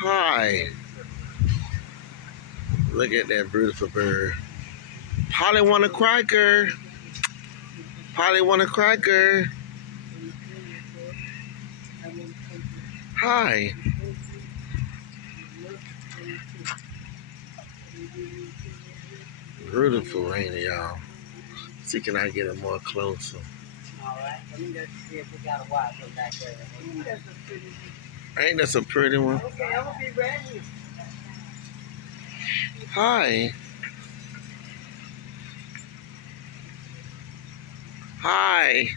Hi. Look at that beautiful bird. Polly want a cracker. Polly want a cracker. Hi. Beautiful, ain't it, y'all? See, can I get it more closer? Alright, let me just see if we got a white one back there. Ain't that a pretty one? Okay, I'm gonna be ready. Hi. Hi.